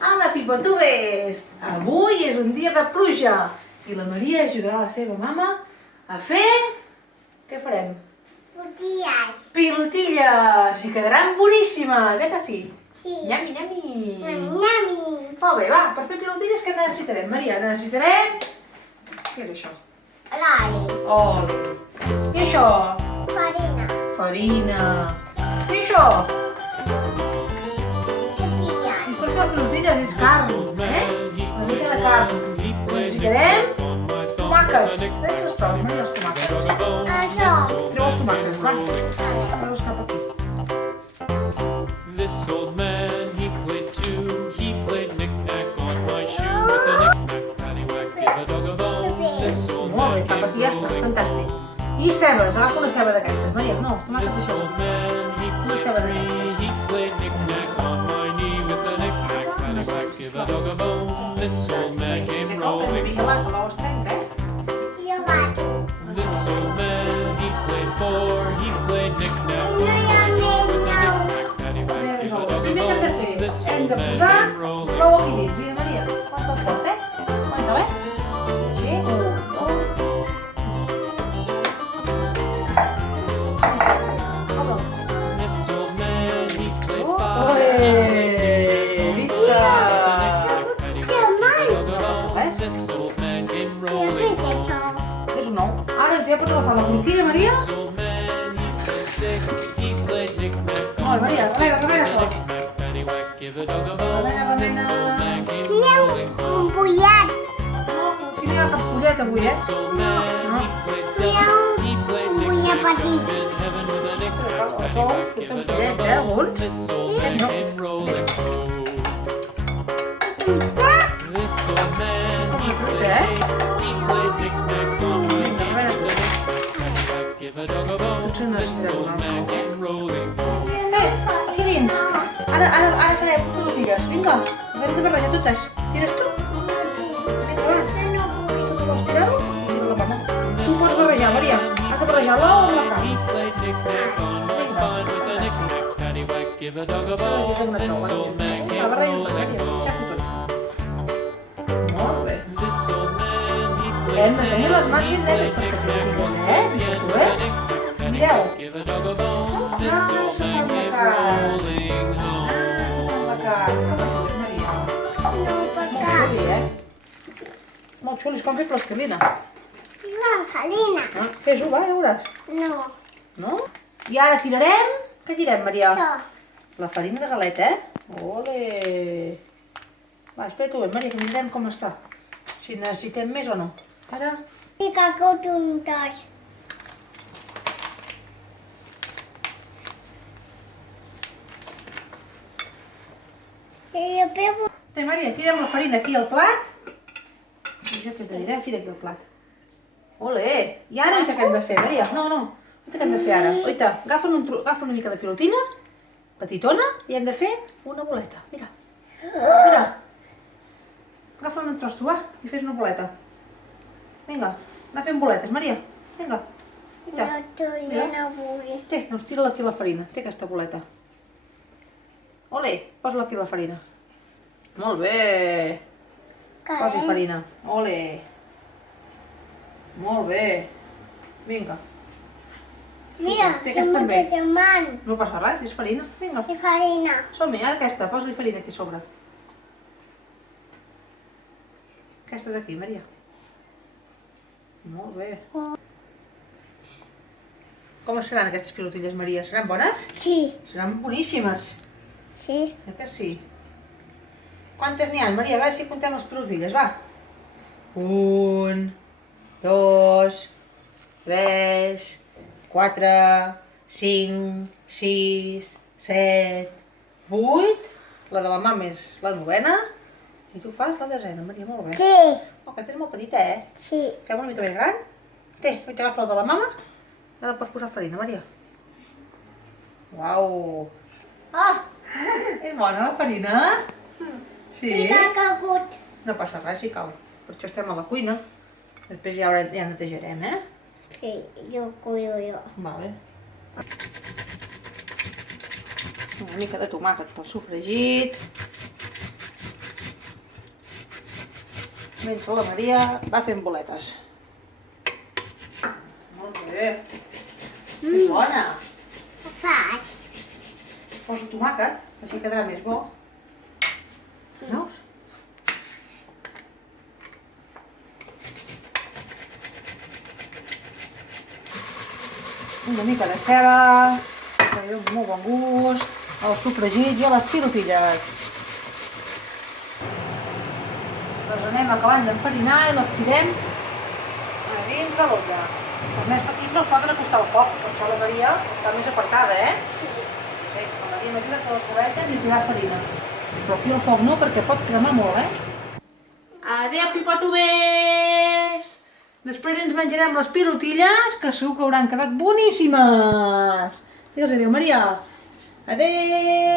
Hola, pipotubes! Avui és un dia de pluja i la Maria ajudarà la seva mama a fer... Què farem? Tortillas. Pilotilles! I quedaran boníssimes, que sí? Sí. Nyami, nyami! Yummy. Molt bé, va, per fer pilotilles què necessitarem, Maria? Necessitarem... Què és això? Oli. Oli. I això? Farina. Farina. I això? Tortillas. I per fer les pilotilles és carn, Una mica de carn. Necessitarem tomàquets. Deixa les proves, Maria, els tomàquets. Això. Treu els tomàquets, va. Treu-los cap aquí. This old man, he played too. He played knick-knack on my shoe with a knick-knack, paddywhack, give a dog a bone. This old Molt bé, man cap came aquí ja està, rolling fantàstic. home. I cebes, agafa una ceba d'aquestes, Maria. No, tomàquets This això. old man, he played free. He played knick-knack on my knee with a knick-knack, paddywhack, give a dog a bone. This old man came rolling Que home. l'ou es trenca, Gelato. This old man, he played four. He played knick-knack on my knee with a knick-knack, paddywhack, give a dog a Primer que hem de bone. fer, This hem old de man posar came rolling l'ou aquí home. dins. Mira, Maria, quanta el porta, Quanta, Sí, un, dos... This old man, he played Oh, five. olé! Visca! This old man came Què rolling és home. això? És un ou. Ara ja pots agafar la forquilla, Maria. This old man, he played six. He played knick-knack Molt, on Maria, my stick remena, with a remena. knick-knack, paddywhack, give a dog a bone. Remena, This remena. old man came Tireu rolling home. un pollat. No, aquí no hi ha cap pollet avui, This old man, he played seven. He played knick-knack up in heaven with a knick-knack, paddywhack, give a dog a bone. This old man came rolling home. This old man, he played eight. He played knick-knack on my knee with a knick-knack, paddywhack, give a dog a bone. This old man came rolling home. Aquí dins. Ara farem tortilles. Vinga, a veure que barreja totes. Tires tu? Vinga, va. Tu vols tirar-ho? Tira la mama. Tu pots barrejar, Maria. Has de barrejar l'ou amb la He carn. played knick-knack on my spine with a knick-knack, paddywhack, give a dog a bone. This old man came rolling home. Molt bé. This old man, he Hem played de tenir les mans ben netes per fer tortilles, Tu ves? Mireu. give a dog a bone. This Ah, old man això came fa una rolling home. La carn. Maria. No, Molt perquè... xuli, Molt xuli, és com fer plastilina. La farina. Fes-ho, va, ja veuràs. No. No? I ara tirarem... Què tirem, Maria? Això. La farina de galeta, Ole! Va, espera tu, Maria, que mirem com està. Si necessitem més o no. Ara... I cacau juntos. I jo pego... Té, Maria, tirem la farina aquí al plat. I jo què et diré, tira aquí al plat. Ole! I ara, oita, què hem de fer, Maria? No, no. Oita, què hem de fer ara? Oita, agafa una mica de pilotina, petitona, i hem de fer una boleta. Mira. Mira. Agafa un tros tu, va, i fes una boleta. Vinga, anar fent boletes, Maria. Vinga. Oita. No, tu, jo no vull. Té, doncs tira-la aquí la farina. Té aquesta boleta. Ole, posa-la aquí la farina. Molt bé. Posi farina. Ole. Molt bé. Vinga. Mira, Té que aquesta també. moltes man. No passa res, és farina. Vinga. I farina. Som-hi, ara aquesta. Posa-li farina aquí a sobre. Aquesta d'aquí, Maria. Molt bé. Com es faran aquestes pilotilles, Maria? Seran bones? Sí. Seran boníssimes. Sí. Que sí? Quantes n'hi ha, Maria? A veure si comptem les pilotilles, va. 1, 2, 3, 4, 5, 6, 7, 8. La de la mama és la novena. I tu fas la desena, Maria, molt bé. Sí. Oh, que tens molt petita, Sí. Fem una mica més gran. Té, vull t'agafar la de la mama. Ara pots posar farina, Maria. Uau! Ah! És bona la farina? Sí? I m'ha caigut. No passa res, si cau. Per això estem a la cuina. Després ja netejarem, Sí, jo cuido jo. Vale. Una mica de tomàquet pel sofregit. mentre la Maria va fent boletes. Molt bé. És bona. Què fas? Poso tomàquet, així quedarà més bo. Veus? Una mica de ceba, que li dona molt bon gust, al sofregit i a les pilotilles. Les anem acabant d'enfarinar i les tirem a dins de l'olla. Els més petits no es poden acostar al foc, per això la Maria està més apartada, Sí, la Maria m'ajuda a fer les boletes i a tirar farina. Però aquí al foc no, perquè pot cremar molt, Adéu, pipotovers! Després ens menjarem les pilotilles, que segur que hauran quedat boníssimes. Digues adéu, Maria. Adéu!